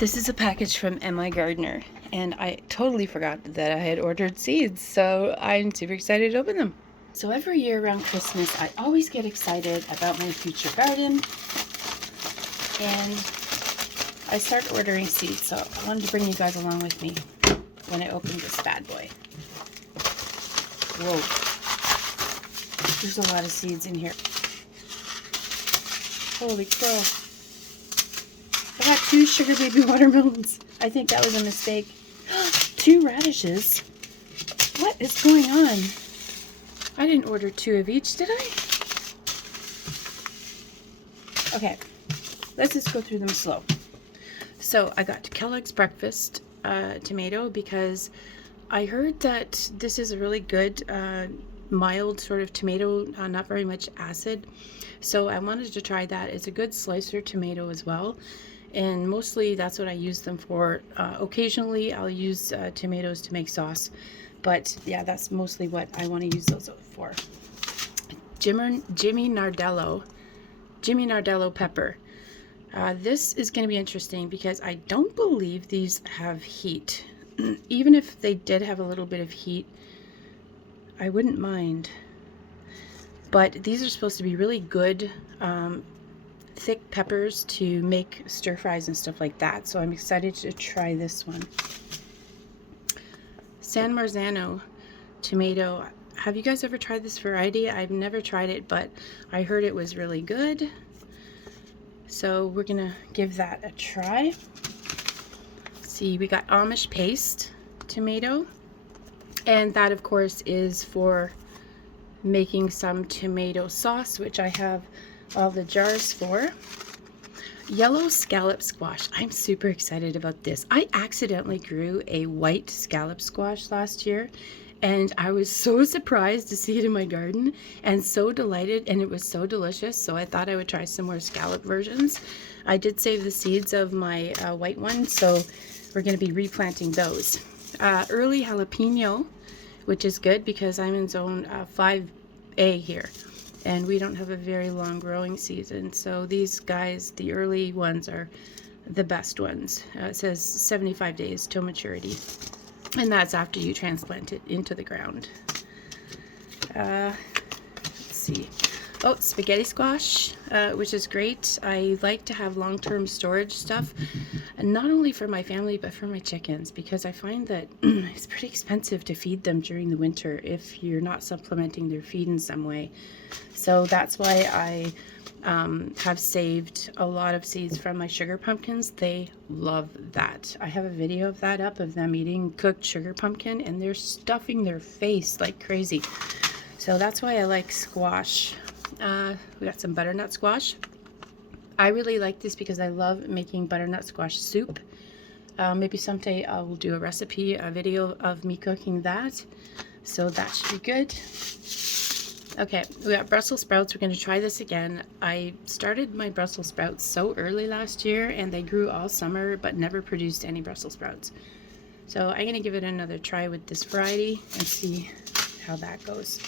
This is a package from MIGardener, and I totally forgot that I had ordered seeds, so I'm super excited to open them. So every year around Christmas, I always get excited about my future garden, and I start ordering seeds, so I wanted to bring you guys along with me when I open this bad boy. Whoa, there's a lot of seeds in here. Holy crow. I got 2 sugar baby watermelons. I think that was a mistake. 2 radishes. What is going on? I didn't order 2 of each, did I? Okay, let's just go through them slow. So I got Kellogg's breakfast tomato because I heard that this is a really good mild sort of tomato, not very much acid. So I wanted to try that. It's a good slicer tomato as well. And mostly that's what I use them for. Occasionally I'll use tomatoes to make sauce, but yeah, that's mostly what I want to use those for. Jimmy Nardello pepper. This is going to be interesting because I don't believe these have heat. Even if they did have a little bit of heat, I wouldn't mind. But these are supposed to be really good thick peppers to make stir fries and stuff like that, so I'm excited to try this one. San Marzano Tomato. Have you guys ever tried this variety? I've never tried it, but I heard it was really good, so we're gonna give that a try. Let's see, we got Amish paste tomato, and that of course is for making some tomato sauce, which I have all the jars for. Yellow scallop squash. I'm super excited about this. I accidentally grew a white scallop squash last year, and I was so surprised to see it in my garden and so delighted, and it was so delicious, so I thought I would try some more scallop versions. I did save the seeds of my white one, so we're going to be replanting those. Early jalapeno, which is good because I'm in zone 5A here, and we don't have a very long growing season, so these guys, the early ones, are the best ones. It says 75 days till maturity, and that's after you transplant it into the ground. Let's see. Oh, spaghetti squash, which is great. I like to have long-term storage stuff, and not only for my family but for my chickens, because I find that it's pretty expensive to feed them during the winter if you're not supplementing their feed in some way. So that's why I have saved a lot of seeds from my sugar pumpkins. They love that. I have a video of that up of them eating cooked sugar pumpkin, and they're stuffing their face like crazy. So that's why I like squash. We got some butternut squash. I really like this because I love making butternut squash soup. Maybe someday I will do a video of me cooking that. So that should be good. Okay, we got Brussels sprouts. We're going to try this again. I started my Brussels sprouts so early last year, and they grew all summer but never produced any Brussels sprouts. So I'm going to give it another try with this variety and see how that goes.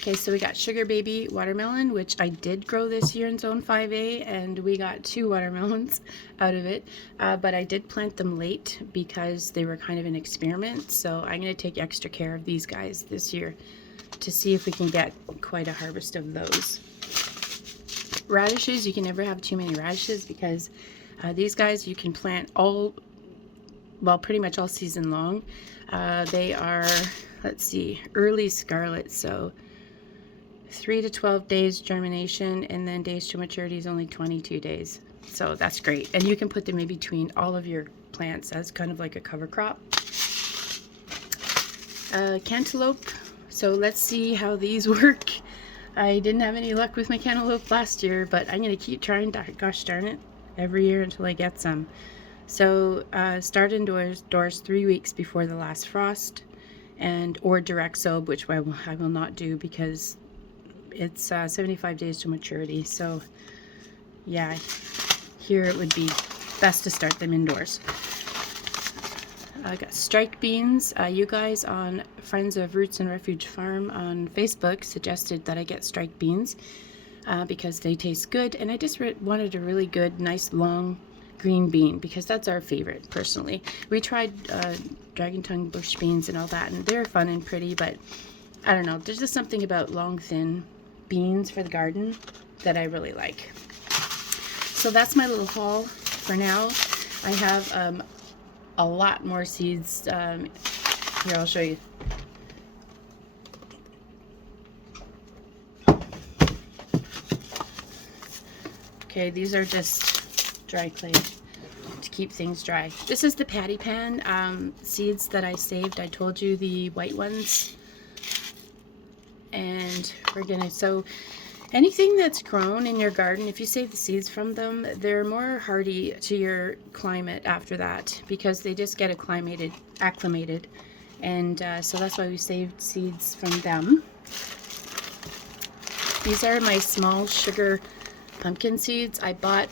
Okay, so we got sugar baby watermelon, which I did grow this year in zone 5A, and we got 2 watermelons out of it, but I did plant them late because they were kind of an experiment, so I'm going to take extra care of these guys this year to see if we can get quite a harvest of those. Radishes, you can never have too many radishes because these guys you can plant pretty much all season long. They are, let's see, early scarlet, so 3 to 12 days germination, and then days to maturity is only 22 days. So that's great. And you can put them in between all of your plants as kind of like a cover crop. Cantaloupe. So let's see how these work. I didn't have any luck with my cantaloupe last year, but I'm going to keep trying, gosh darn it, every year until I get some. So start indoors 3 weeks before the last frost, or direct sow, which I will not do because it's 75 days to maturity. So yeah, here it would be best to start them indoors. I got strike beans. You guys on Friends of Roots and Refuge Farm on Facebook suggested that I get strike beans because they taste good, and I just wanted a really good, nice, long green bean, because that's our favorite personally. We tried dragon tongue bush beans and all that, and they're fun and pretty, but I don't know, there's just something about long thin beans for the garden that I really like. So that's my little haul for now. I have a lot more seeds. Here, I'll show you. Okay, these are just dry clay to keep things dry. This is the patty pan seeds that I saved. I told you, the white ones. And we're gonna, so anything that's grown in your garden, if you save the seeds from them, they're more hardy to your climate after that, because they just get acclimated. And so that's why we saved seeds from them. These are my small sugar pumpkin seeds. I bought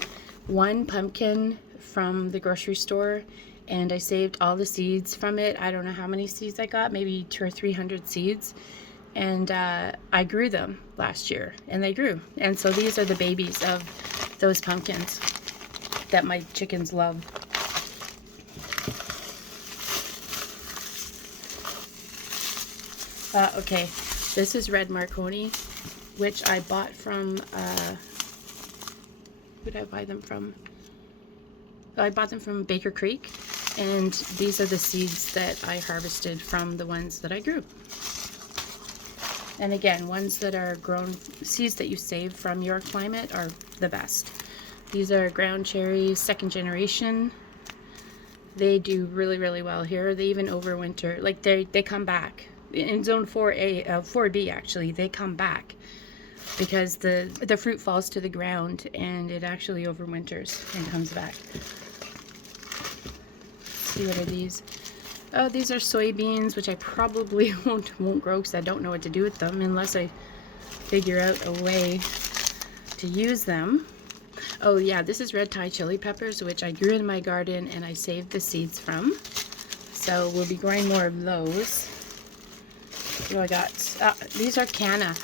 one pumpkin from the grocery store and I saved all the seeds from it. I don't know how many seeds I got, maybe 200 or 300 seeds. And I grew them last year, and they grew. And so these are the babies of those pumpkins that my chickens love. Okay, this is red Marconi, which I bought from, who did I buy them from? I bought them from Baker Creek, and these are the seeds that I harvested from the ones that I grew. And again, ones that are grown, seeds that you save from your climate are the best. These are ground cherries, second generation. They do really, really well here. They even overwinter. Like they come back. In zone 4A, 4B actually, they come back because the fruit falls to the ground and it actually overwinters and comes back. Let's see, what are these? Oh, these are soybeans, which I probably won't grow because I don't know what to do with them unless I figure out a way to use them. Oh yeah, this is red Thai chili peppers, which I grew in my garden and I saved the seeds from. So we'll be growing more of those. What do I got? These are canna.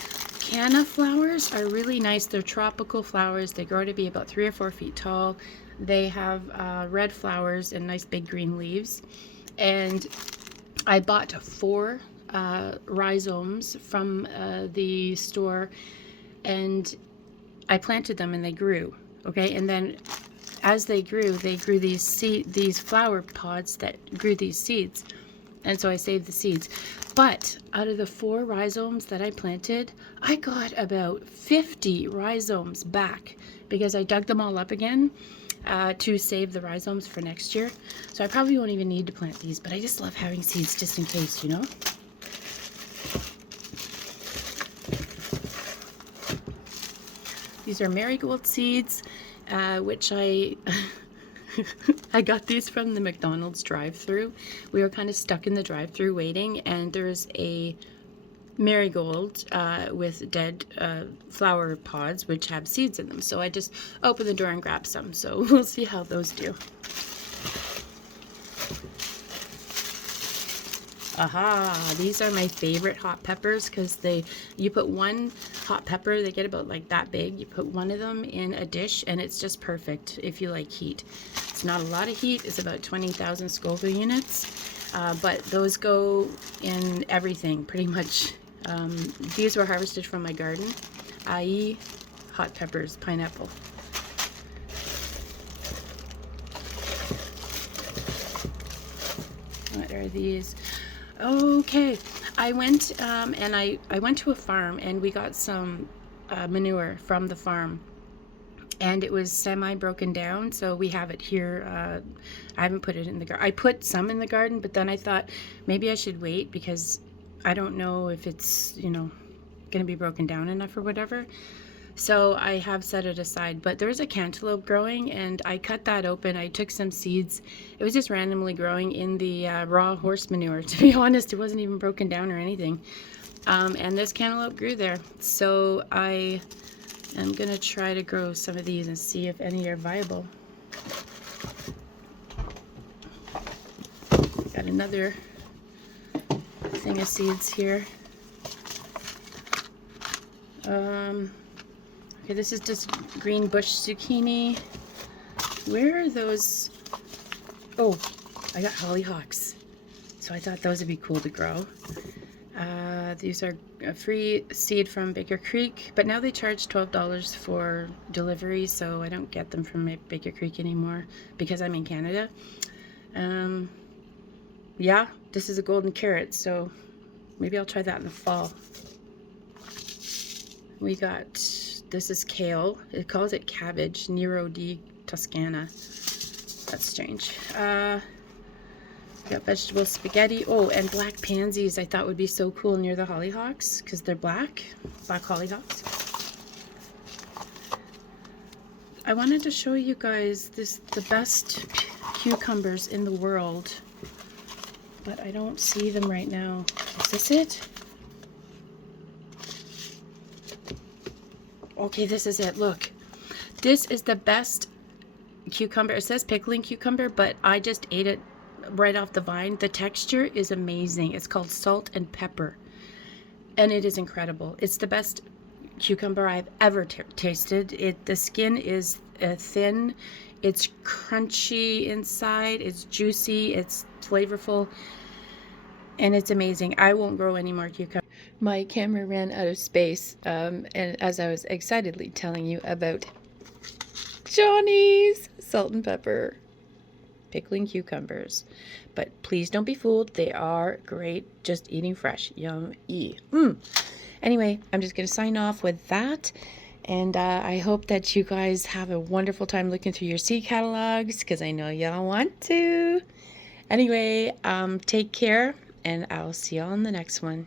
Canna flowers are really nice. They're tropical flowers. They grow to be about 3 or 4 feet tall. They have red flowers and nice big green leaves. And I bought 4 rhizomes from the store, and I planted them and they grew. Okay, and then as they grew these flower pods that grew these seeds, and so I saved the seeds. But out of the 4 rhizomes that I planted, I got about 50 rhizomes back because I dug them all up again to save the rhizomes for next year. So I probably won't even need to plant these, but I just love having seeds just in case, you know. These are Marigold Seeds, which I I got these from the McDonald's drive-thru. We were kind of stuck in the drive-thru waiting, and there's a marigold with dead flower pods which have seeds in them. So I just opened the door and grabbed some. So we'll see how those do. Aha, these are my favorite hot peppers because you put one hot pepper, they get about like that big. You put one of them in a dish and it's just perfect if you like heat. It's not a lot of heat, it's about 20,000 Scoville units, but those go in everything pretty much. These were harvested from my garden, i.e. hot peppers, pineapple. What are these? Okay, I went and I went to a farm and we got some manure from the farm, and it was semi broken down, so we have it here. I haven't put it in the garden. I put some in the garden, but then I thought maybe I should wait because I don't know if it's, you know, gonna be broken down enough or whatever. So I have set it aside, but there's a cantaloupe growing and I cut that open. I took some seeds. It was just randomly growing in the raw horse manure, to be honest. It wasn't even broken down or anything. And this cantaloupe grew there. So I am gonna try to grow some of these and see if any are viable. Got another thing of seeds here. Okay, this is just green bush zucchini. Where are those? Oh, I got hollyhocks. So I thought those would be cool to grow. These are a free seed from Baker Creek, but now they charge $12 for delivery, so I don't get them from Baker Creek anymore because I'm in Canada. Yeah, this is a golden carrot, so maybe I'll try that in the fall. We got, this is kale. It calls it cabbage, Nero di Toscana. That's strange. Got vegetable spaghetti. Oh, and black pansies I thought would be so cool near the hollyhocks because they're black hollyhocks. I wanted to show you guys the best cucumbers in the world, but I don't see them right now. Is this it? Okay, this is it. Look, this is the best cucumber. It says pickling cucumber, but I just ate it right off the vine. The texture is amazing. It's called salt and pepper, and it is incredible. It's the best cucumber I've ever tasted. The skin is thin, it's crunchy inside, it's juicy, it's flavorful, and it's amazing. I won't grow any more cucumber. My camera ran out of space, and as I was excitedly telling you about Johnny's salt and pepper pickling cucumbers. But please don't be fooled. They are great just eating fresh. Yum-y. Anyway, I'm just going to sign off with that. And I hope that you guys have a wonderful time looking through your seed catalogs, because I know y'all want to. Anyway, take care, and I'll see y'all in the next one.